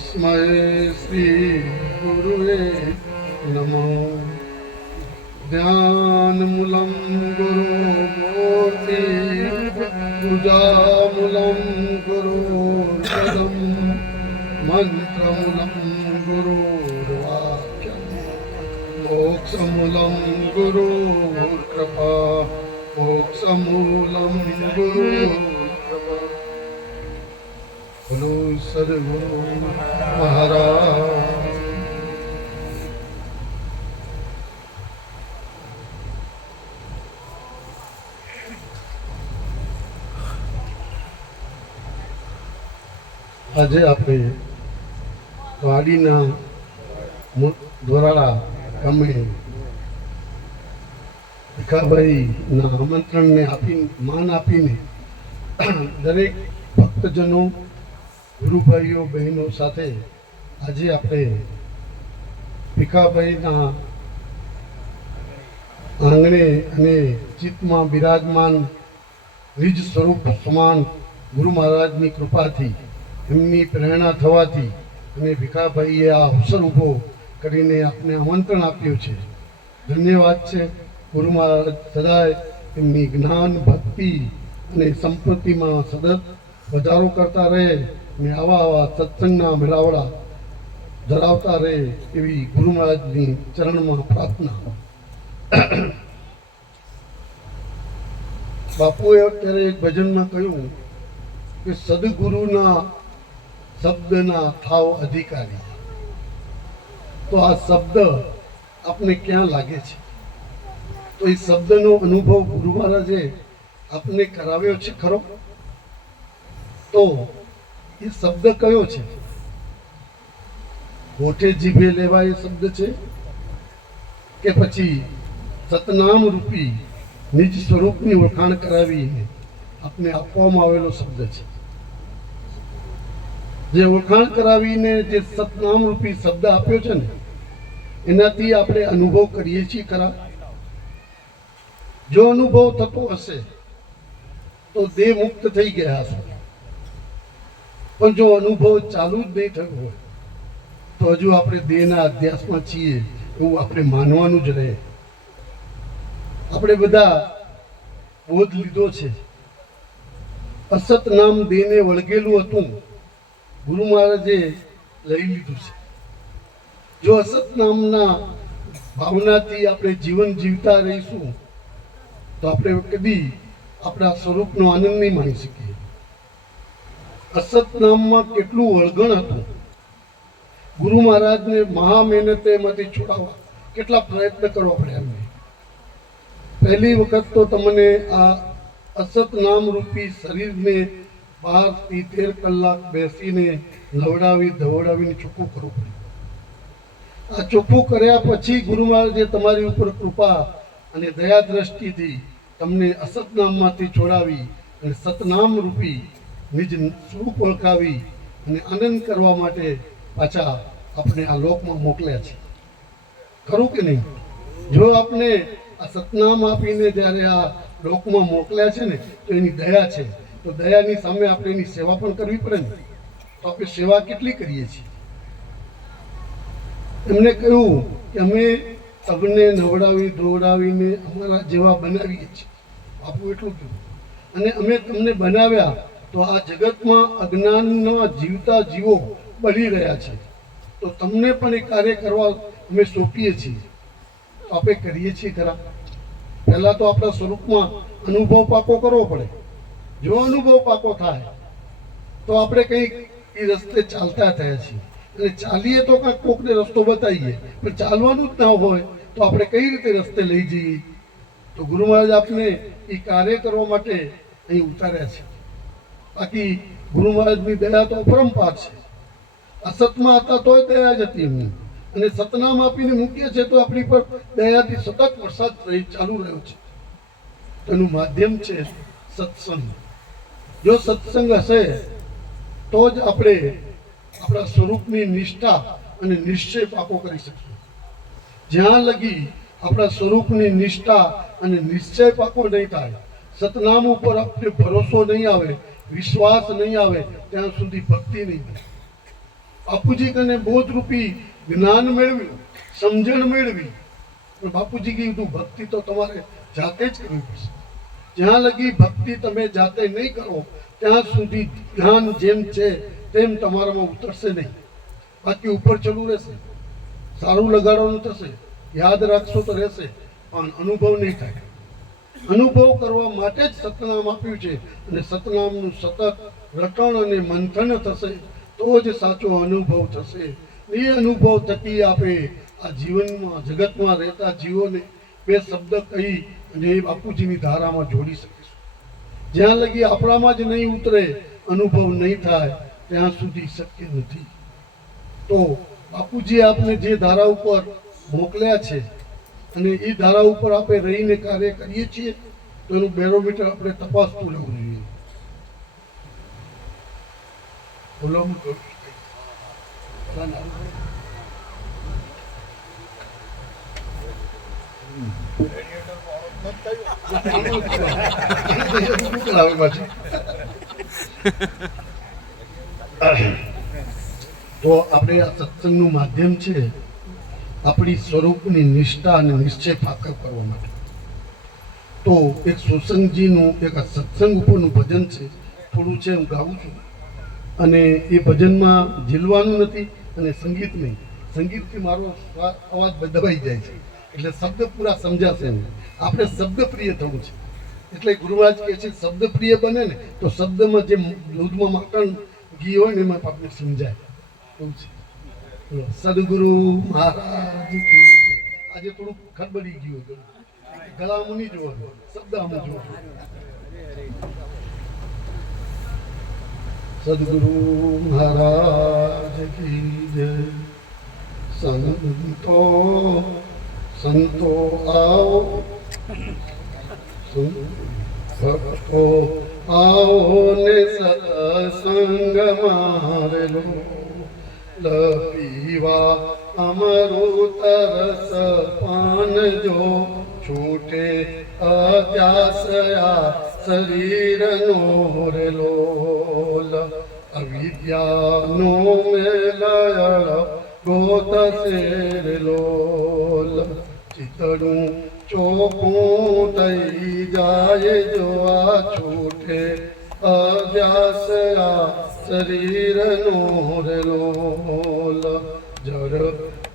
તસ્મય શ્રી ગુરુએ નમો ધ્યાનમૂલમ ગુરુમૂર્તિ પૂજામૂલમ ગુરુપદમ મંત્રમૂલમ ગુરુવાક્યમ મોક્ષમૂલમ ગુરુકૃપા મોક્ષમૂલમ ગુરુ સદગુરુ મહારાજ. આજે આપણે વાડીના દ્વારા ગામે ભીખાભાઈના આમંત્રણને આપીને માન આપીને દરેક ભક્તજનો ગુરુભાઈઓ, બહેનો સાથે આજે આપણે ભીખાભાઈના આંગણે અને ચિત્તમાં બિરાજમાન નિજ સ્વરૂપ સમાન ગુરુ મહારાજની કૃપાથી, એમની પ્રેરણા થવાથી અને ભીખાભાઈએ આ અવસર ઊભો કરીને આપને આમંત્રણ આપ્યું છે. ધન્યવાદ છે ગુરુ મહારાજ સદાય એમની જ્ઞાન, ભક્તિ અને સંપત્તિમાં સતત વધારો કરતા રહે અને આવા આવા સત્સંગના મેળાવડા ધરાવતા રહે એવી ગુરુ મહારાજની ચરણમાં પ્રાર્થના. બાપુએ અત્યારે એક ભજનમાં કહ્યું કે સદગુરુના શબ્દના થાવ અધિકારી. તો આ શબ્દ આપને ક્યાં લાગે છે? તો એ શબ્દનો અનુભવ ગુરુ મહારાજે આપને કરાવ્યો છે ખરો? તો એ શબ્દ કયો છે? મોઢે જીભે લેવાય શબ્દ છે? કે પછી સતનામ રૂપી નિજ સ્વરૂપની ઓળખાણ કરાવીને આપને આપવામાં આવેલો શબ્દ છે? જે ઓળખાણ કરાવીને જે સતનામ રૂપી શબ્દ આપ્યો છે ને, એનાથી આપણે અનુભવ કરીએ છીએ ખરા? જો અનુભવ થતો હશે, તો દેહ મુક્ત થઈ ગયા હશે. પણ જો અનુભવ ચાલુ જ નહીં થયો હોય, તો હજુ આપણે દેહના અધ્યાસમાં છીએ એવું આપણે માનવાનું જ રહે. આપણે બધા બોધ લીધો છે. અસત નામ દેહને વળગેલું હતું, ગુરુ મહારાજે લઈ લીધું છે. જો અસત નામના ભાવનાથી આપણે જીવન જીવતા રહીશું, તો આપણે કદી આપણા સ્વરૂપનો આનંદ નહીં માણી શકીએ. અસત નામમાં કેટલું વળગણ હતું? ગુરુ મહારાજને મહા મહેનતે એમાંથી છોડાવવા કેટલા પ્રયત્ન કરવા પડ્યા એમને? પહેલી વખત તો તમને આ અસત નામ રૂપી શરીરને બારથી તેર કલાક બેસીને નવડાવી ધવડાવીને ચોખ્ખું કરવું પડ્યું. આ ચોખ્ખું કર્યા પછી ગુરુ મહારાજે તમારી ઉપર કૃપા અને દયા દ્રષ્ટિથી તમને અસત નામમાંથી છોડાવી અને સતનામ રૂપી નિજ સ્વરૂપ ઓળખાવી અને આનંદ કરવા માટે પાછા આપણે આ લોકમાં મોકલ્યા છે. ખરું કે નહીં? જો આપણે આ સતનામ આપીને જ્યારે આ લોકમાં મોકલ્યા છે ને, તો એની દયા છે. તો દયાની સામે આપણે એની સેવા પણ કરવી પડે ને. તો આપણે સેવા કેટલી કરીએ છીએ? એમને કહ્યું કે અમે તમને નવડાવી ધોવડાવીને અમારા જેવા બનાવીએ છીએ. બાપુ એટલું કહ્યું. અને અમે તમને બનાવ્યા તો આ જગતમાં અજ્ઞાનના જીવતા જીવો બળી રહ્યા છે. તો તમને પણ એ કાર્ય કરવા અમે સોંપીએ છીએ. તો આપણે કરીએ છીએ ખરા પહેલાં તો આપણા સ્વરૂપમાં અનુભવ પાકો કરવો પડે. જો અનુભવ પાકો થાય, તો આપણે કંઈક એ રસ્તે ચાલતા થયા છીએ. અને ચાલીએ તો કાંઈક કોકને રસ્તો બતાવીએ, પણ ચાલવાનું જ ના હોય તો આપણે કઈ રીતે રસ્તે લઈ જઈએ? તો ગુરુ મહારાજ આપને એ કાર્ય કરવા માટે અહીં ઉતાર્યા છે. બાકી ગુરુ મહારાજની દયા તો પરંપાર છે. અસતમાં હતા તોય દયા જ હતી એમની અને સતનામ આપીને મૂકીએ છે તો આપણી પર દયાથી સતત વરસાદ ચાલુ રહ્યો છે. તેનું માધ્યમ છે સત્સંગ. જો સત્સંગ હશે, તો જ આપણે આપણા સ્વરૂપની નિષ્ઠા અને નિશ્ચય પાકો કરી શકીએ. જ્યાં લગી આપણા સ્વરૂપની નિષ્ઠા અને નિશ્ચય પાકો નહીં થાય, સતનામ ઉપર આપણે ભરોસો નહીં આવે વિશ્વાસ નહીં આવે, ત્યાં સુધી ભક્તિ નહીં થાય. બાપુજી કને બોધરૂપી જ્ઞાન મેળવ્યું, સમજણ મેળવી. પણ બાપુજી કીધું ભક્તિ તો તમારે જાતે જ કરવી પડશે. જ્યાં લગી ભક્તિ તમે જાતે નહીં કરો, ત્યાં સુધી ધ્યાન જેમ છે તેમ તમારામાં ઉતરશે નહીં. બાકી ઉપર ચડવું રહેશે. સારું લગાડવાનું થશે. યાદ રાખશો તો રહેશે. પણ અનુભવ નહીં થાય. અનુભવ કરવા માટે જ સતનામ આપ્યું છે. અને સતનામનું સતત રટણ અને મંથન થશે, તો જ સાચો અનુભવ થશે. એ અનુભવ થકી આપે આ જીવનમાં, જગતમાં રહેતા જીવોને બે શબ્દ કહી અને એ બાપુજીની ધારામાં જોડી શકીશું. જ્યાં લગી આપણામાં જ નહીં ઉતરે, અનુભવ નહીં થાય, ત્યાં સુધી શક્ય નથી. તો બાપુજીએ આપને જે ધારા ઉપર મોકલ્યા છે અને એ ધારા ઉપર આપણે રહીને કાર્ય કરીએ છીએ તો એનું બેરોમીટર આપણે તપાસતું રહેવું જોઈએ. તો આપણે આ સત્સંગનું માધ્યમ છે આપણી સ્વરૂપની નિષ્ઠા અને નિશ્ચય પાકર કરવા માટે. તો એક સુસંગજીનું, એક સત્સંગ ઉપરનું ભજન છે, થોડું છે હું ગાઉં છું. અને એ ભજનમાં ઝીલવાનું નથી અને સંગીત નહીં. સંગીતથી મારો અવાજ દબાઈ જાય છે. એટલે શબ્દ પૂરા સમજાશે નહીં. આપણે શબ્દ પ્રિય થવું છે. એટલે ગુરુરાજ કહે છે શબ્દ પ્રિય બને ને, તો શબ્દમાં જે દૂધમાં માખણ ઘી હોય ને એમાં આપણે સમજાય. એવું છે. સદગુરુ મહારાજ. આજે થોડું ખડબડી ગયું હતું ગળામાં નહીં જોવાનું શબ્દ આમ જોવાનું સદગુરુ મહારાજ કી જય સંતો સંતો આવો ભક્તો આવો ને સત્સંગ મારેલો લપીવા અમરું તરસ પાન જો છૂટે અત્યાસયા શરીરનો રેલો અવિદ્યાનો મેલયળ ગોત શેરલો ચિતડું ચોખું થઈ જાય જો આ છૂટે અધ્યાસયા શરીરનો રેલો જર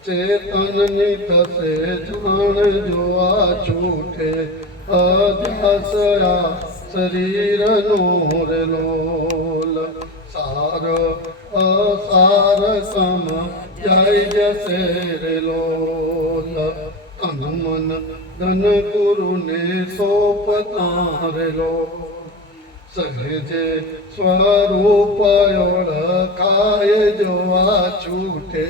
ચેતનની થશે જાણ જોવા છૂટે. અધ્યાસયા શરીરનો રેલો સાર, અસાર સમ જય જશે રેલો તન મન ધન ગુરુને સોપતા રેલો સહજે સ્વરૂપ ઓળખાય જોવા છૂટે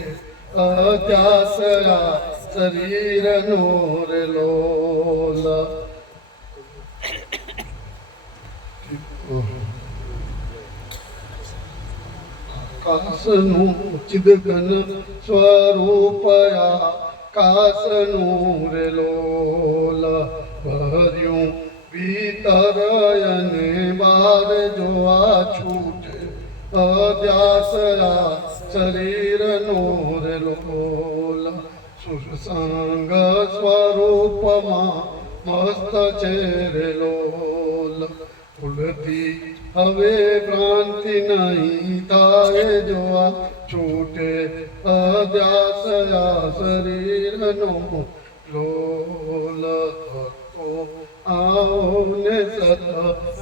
છૂટે શરીર નોર લોલ. કાસનું ચિદગન સ્વરૂપયા કાસનું રેલોલ ભર્યું ભીતરયને બાર જોવા છૂટે શરીર શરીરનો રેલોલ. સુસંગ સ્વરૂપમાં મસ્ત છે લોલ ફૂલથી હવે ભ્રાંતિ નહીં થાય જોવા છૂટે અધ્યાસયા શરીરનો લોલ તો આવને સત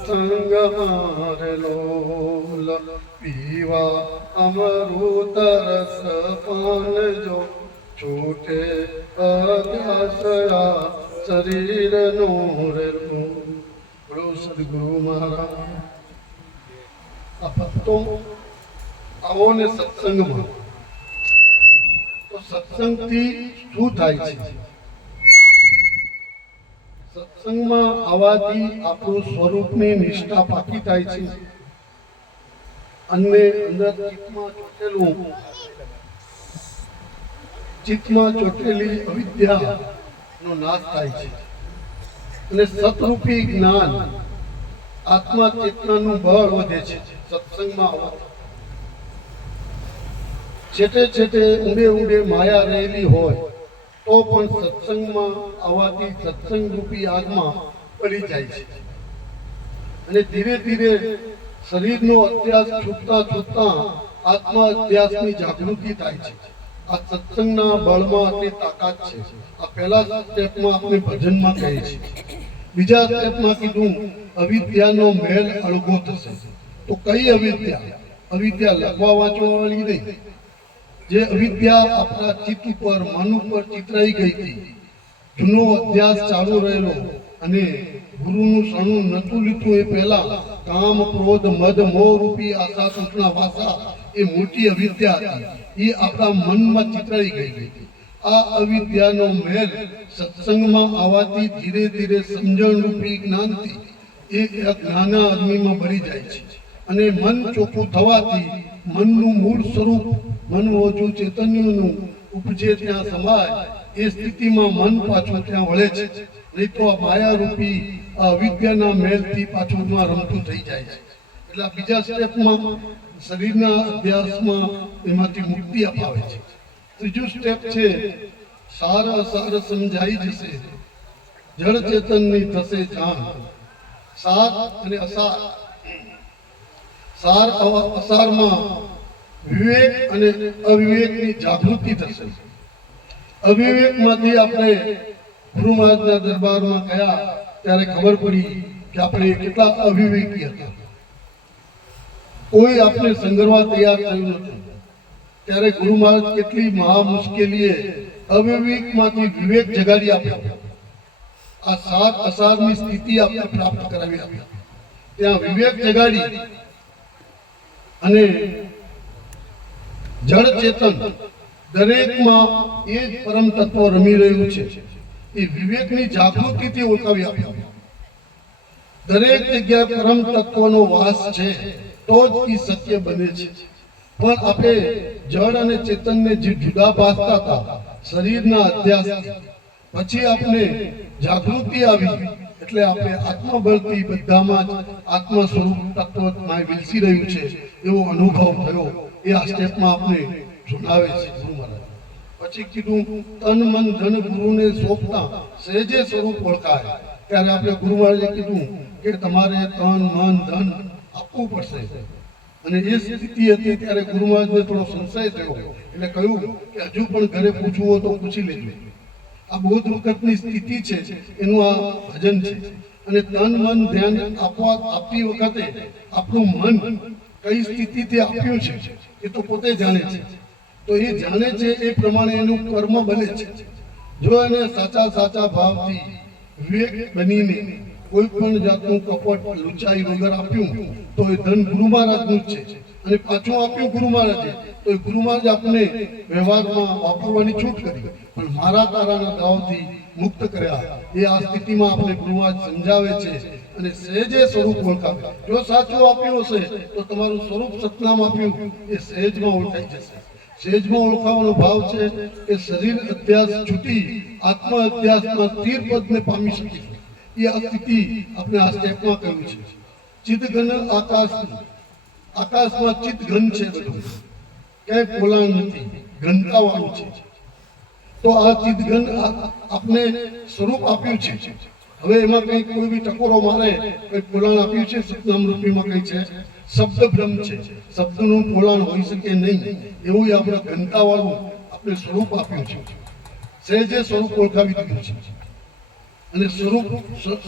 સંગ મારે લોલ પીવા અમૃત રસ પાન જો છૂટે અધ્યાસયા શરીરનો રેલો બોલો સદગુરુ મહારાજ. આ ભક્તો આવો ને સત્સંગમાં. તો સત્સંગથી શું થાય છે? સત્સંગમાં આવવાથી આપણું સ્વરૂપની નિષ્ઠા પાકી થાય છે. અને અંદર ચિત્તમાં ચોટેલું. ચિત્તમાં ચોટેલી અવિદ્યા નો નાશ થાય છે. અને સતરૂપી જ્ઞાન આત્મા ચેતનાનું બળ વધે છે સત્સંગમાં આવવાથી. છેટે છેટે ઊંડે ઊંડે માયા રહેલી હોય. તો પણ સત્સંગમાં આવવાથી સત્સંગ રૂપી આગમાં પડી જાય છે. અને ધીરે ધીરે શરીરનો અભ્યાસ છૂટતા છૂટતા આત્મા અભ્યાસની જાગૃતિ થાય છે. આ સત્સંગના બળમાં અને તાકાત છે. આ પહેલા સ્ટેપમાં આપણે ભજનમાં કહીએ છીએ બીજા સ્ટેપમાં કીધું, અવિદ્યાનો મેલ અળગો થશે. તો કઈ અવિદ્યા? અવિદ્યા લખવા વાંચવા વાળી નહીં. જે અવિદ્યા આપણા ચિત્ત ઉપર, મન ઉપર ચિતરાઈ ગઈ હતી. જૂનો અભ્યાસ ચાલુ રહેલો અને ગુરુનું શરણું નતું લીધું એ પહેલા કામ, ક્રોધ, મદ, મોહ રૂપી આશા સૂચના વાસા એ મોટી અવિદ્યા હતી. એ આપણા મનમાં ચિતરાઈ ગઈ હતી. આ અવિદ્યાનો મેલ સત્સંગમાં આવવાથી ધીરે ધીરે સમજણ રૂપી જ્ઞાનથી એ નાના આદમીમાં ભરી જાય છે. અને મન ચોખ્ખું થવાથી મનનું મૂળ સ્વરૂપ, મન ઓછું ચેતન્યનું ઉપજે ત્યાં સમાય, એ સ્થિતિમાં મન પાછું ત્યાં વળે છે. નહીં તો આ માયારૂપી અવિદ્યાના મેલથી પાછું રમતું થઈ જાય છે. એટલે બીજા સ્ટેપમાં શરીરના અભ્યાસમાં એમાંથી મુક્તિ અપાવે છે. ત્રીજું સ્ટેપ છે, સાર અસાર સમજાઈ જશે, જળ ચેતનની થશે જાણ. સાત અને અસાર. સાર અસારમાં વિવેક અને અવિવેકની જાગૃતિ થશે અવિવેકમાંથી આપણે ગુરુ મહારાજના દરબારમાં ગયા ત્યારે ખબર પડી કે આપણે કેટલા અવિવેકી હતા. કોઈ આપણે સંગરવા તૈયાર થયું નથી. ત્યારે ગુરુ મહારાજ કેટલી મહા મુશ્કેલીએ અવિવેકમાંથી વિવેક જગાડી આપ્યા. આ સાત અસારની સ્થિતિ આપણે પ્રાપ્ત કરાવી આપ્યા ત્યાં વિવેક જગાડી અને જળ ચેતન દરેકમાં એ જ પરમ તત્વ રમી રહ્યું છે. એ વિવેકની જાગૃતિથી ઓળખાવી આપ્યા દરેક જગ્યાએ પરમ તત્વનો વાસ છે, તો જ એ સત્ય બને છે. પણ આપણે જળ અને ચેતનને જે જુદા પાડતા હતા, શરીરના અધ્યાસ પછી આપણે જાગૃતિ આવી, એટલે આપણે આત્મબળથી બધામાં આત્મ સ્વરૂપ તત્વ વિલસી રહ્યું છે. એવો અનુભવ થયો. એ આ સ્ટેપમાં આપણે જણાવે છે ગુરુ મહારાજ. પછી કીધું, તન મન ધન ગુરુને સોંપતા સહેજે સ્વરૂપ ઓળખાય. ત્યારે આપણે ગુરુ મહારાજે કીધું કે તમારે તન, મન, ધન આપવું પડશે. અને એ સ્થિતિ હતી ત્યારે ગુરુ મહારાજને થોડો સંશય થયો. એટલે કહ્યું કે હજુ પણ ઘરે પૂછવું હોય તો પૂછી લેજો. આ બૌદ્ધ વખતની સ્થિતિ છે, એનું આ ભજન છે. અને તન, મન, ધ્યાન આપવા આપતી વખતે આપણું મન કઈ સ્થિતિથી આપ્યું છે એ તો પોતે જાણે છે. તો એ જાણે છે એ પ્રમાણે એનું કર્મ બને છે. જો એને સાચા સાચા ભાવથી વિવેક બનીને કોઈ પણ જાતનું કપટ લુચાઈ વગર આપ્યું, તો એ ધન ગુરુ મહારાજનું જ છે. અને પાછું આપ્યું ગુરુ મહારાજે, તો એ ગુરુ મહારાજ આપને વ્યવહારમાં વાપરવાની છૂટ કરી. પણ મારા તારાના દાવથી મુક્ત કર્યા. એ આ સ્થિતિમાં આપણે ગુરુ મહારાજ સમજાવે છે અને સહેજે સ્વરૂપ ઓળખાવે જો સાચું આપ્યું હશે, તો તમારું સ્વરૂપ સતનામ આપ્યું, એ સહેજમાં ઓળખાઈ જશે. સહેજમાં ઓળખાવાનો ભાવ છે કે શરીર અભ્યાસ છૂટી આત્મ અભ્યાસમાં તીર પદને પામી શકીશું એ સ્થિતિ આપણે આ સ્ટેપમાં કહ્યું છે. ચિત્તઘન આકાશ, આકાશમાં ચિત ઘન છે બધું. ક્યાંય પોલાણ નથી ઘનતાવાળું છે. તો આ ચિત્તઘન ઘન આપને સ્વરૂપ આપ્યું છે. હવે એમાં કઈ કોઈ બી ટકોરો મારે કઈ પોલાણ આપ્યું છે રૂપીમાં કઈ છે? શબ્દ બ્રહ્મ છે. શબ્દનું પોલાણ હોઈ શકે નહીં. એવું આપણે ઘનતાવાળું આપણે સ્વરૂપ આપ્યું છે. જે જે સ્વરૂપ ઓળખાવી દીધું છે. અને સ્વરૂપ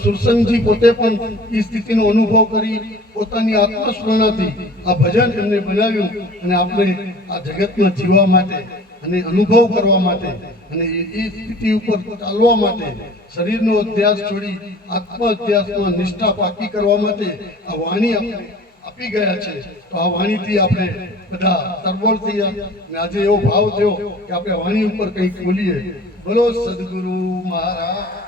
સુરસંગજી પોતે પણ એ સ્થિતિનો અનુભવ કરી પોતાની આત્મસ્મરણાથી આ ભજન એમને બનાવ્યું અને આપણે આ જગતમાં જીવવા માટે અને અનુભવ કરવા માટે અને એ સ્થિતિ ઉપર ચાલવા માટે શરીરનો અધ્યાસ છોડી આત્મ નિષ્ઠા પાકી કરવા માટે આ વાણી આપી ગયા છે. તો આ વાણીથી આપણે બધા તરબોળ થયા અને આજે એવો ભાવ થયો કે આપણે વાણી ઉપર કંઈક બોલીએ. બોલો સદગુરુ મહારાજ.